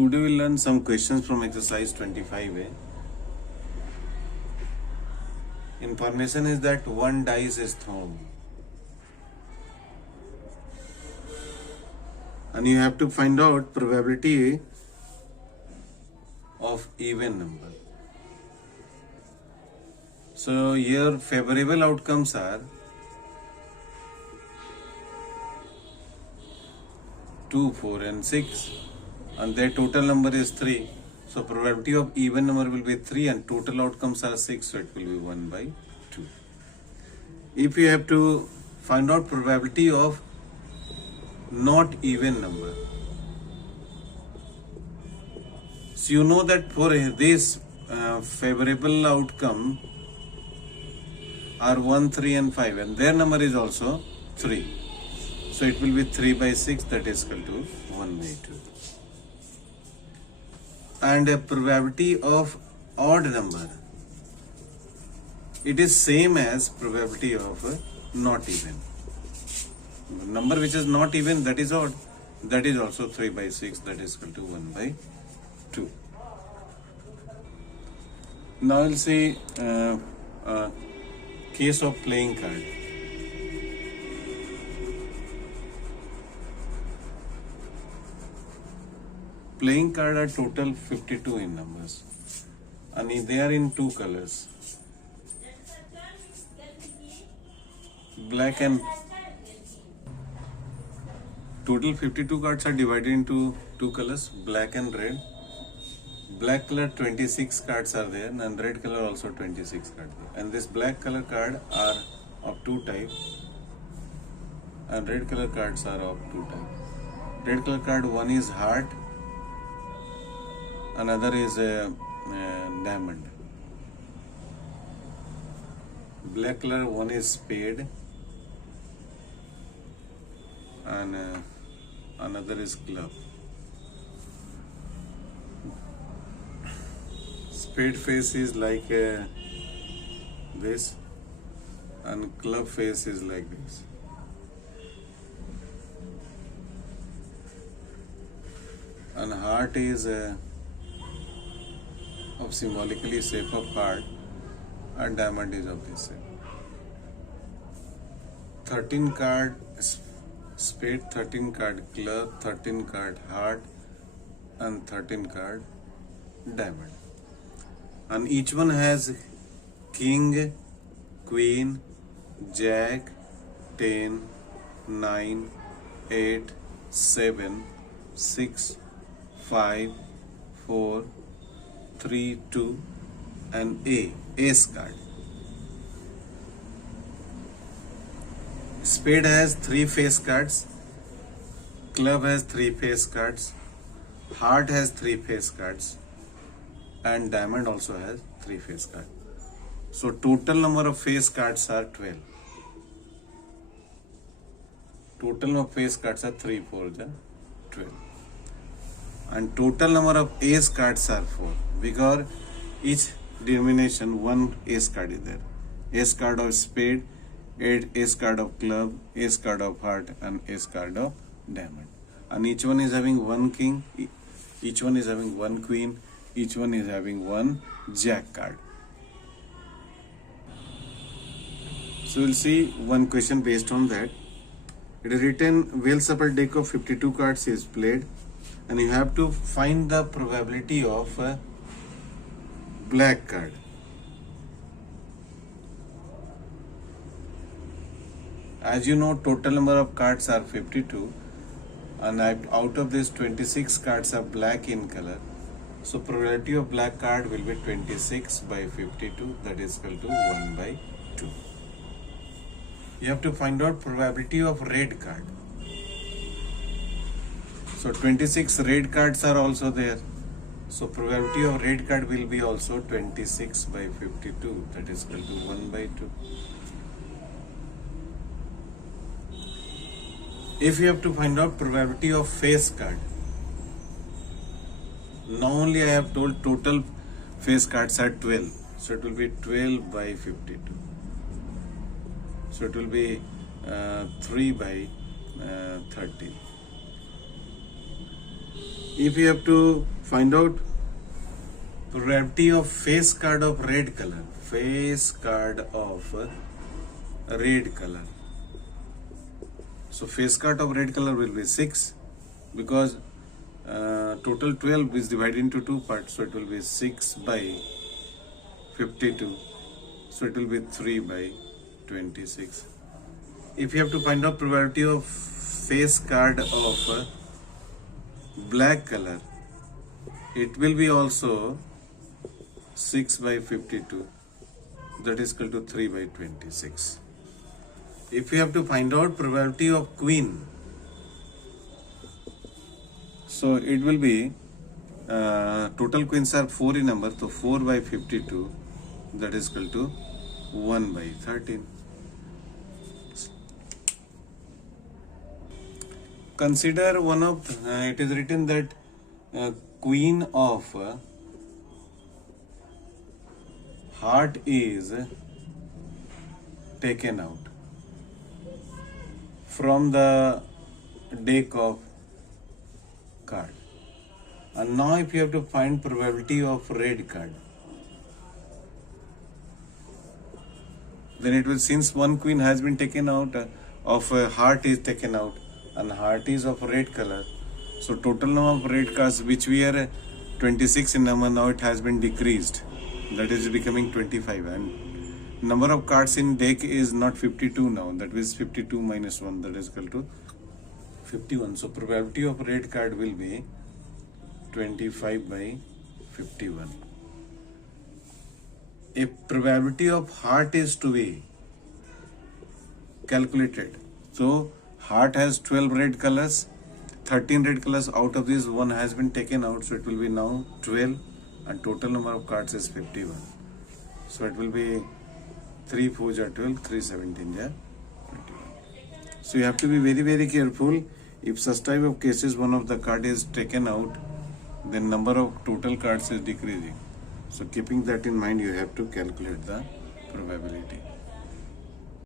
Today we'll learn some questions from exercise 25A. Information is that one dice is thrown and you have to find out probability of even number. So your favorable outcomes are 2, 4 and 6 and their total number is 3. So probability of even number will be 3 and total outcomes are 6, so it will be 1 by 2. If you have to find out probability of not even number, so you know that for this favorable outcome are 1, 3 and 5 and their number is also 3. So it will be 3 by 6, that is equal to 1 by 2. And a probability of odd number, it is same as probability of not even. Number which is not even, that is odd, that is also 3 by 6, that is equal to 1 by 2. Now we'll see case of playing card. Playing card are total 52 in numbers and they are in two colors, black and total 52 cards are divided into two colors, black and red. Black color 26 cards are there and red color also 26 cards there. And this black color card are of two types and red color cards are of two types. Red color card, one is heart, another is a diamond. Black color, one is spade and another is club. Spade face is like this and club face is like this. And heart is of symbolically shape of heart and diamond is of this shape. 13 card spade, 13 card club, 13 card heart and 13 card diamond. And each one has king, queen, jack, 10, 9, 8, 7, 6, 5, 4, 3, 2 and ace card. Spade has 3 face cards, club has 3 face cards, heart has 3 face cards and diamond also has 3 face cards. So total number of face cards are 12. Total number of face cards are 3, 4, 12. And total number of ace cards are 4 because each denomination one ace card is there. Ace card of spade, ace card of club, ace card of heart and ace card of diamond. And each one is having one king, each one is having one queen, each one is having one jack card. So we'll see one question based on that. It is written, well shuffled deck of 52 cards is played and you have to find the probability of a black card. As you know, total number of cards are 52 and out of this 26 cards are black in color. So probability of black card will be 26 by 52, that is equal to 1 by 2. You have to find out probability of red card. So 26 red cards are also there. So probability of red card will be also 26 by 52, that is equal to 1 by 2. If you have to find out probability of face card, now only I have told total face cards are 12. So it will be 12 by 52. So it will be 3 by 30. If you have to find out probability of face card of red color, face card of red color. So face card of red color will be 6 because total 12 is divided into two parts, so it will be 6 by 52, so it will be 3 by 26. If you have to find out probability of face card of black color, it will be also 6 by 52, that is equal to 3 by 26. If you have to find out probability of queen, so it will be total queens are 4 in number, so 4 by 52, that is equal to 1 by 13. Consider one of it is written that queen of heart is taken out from the deck of card, and now if you have to find probability of red card, then it will, since one queen has been taken out, of heart is taken out and heart is of red color, so total number of red cards which were 26 in number, now it has been decreased, that is becoming 25, and number of cards in deck is not 52 now, that is 52 minus 1, that is equal to 51. So probability of red card will be 25 by 51. If probability of heart is to be calculated, so heart has 12 red colors, 13 red colors, out of these one has been taken out, so it will be now 12, and total number of cards is 51. So it will be 3 4 are 12, 3 17 are 21. So you have to be very, very careful. If such type of cases one of the card is taken out, then number of total cards is decreasing. So keeping that in mind, you have to calculate the probability.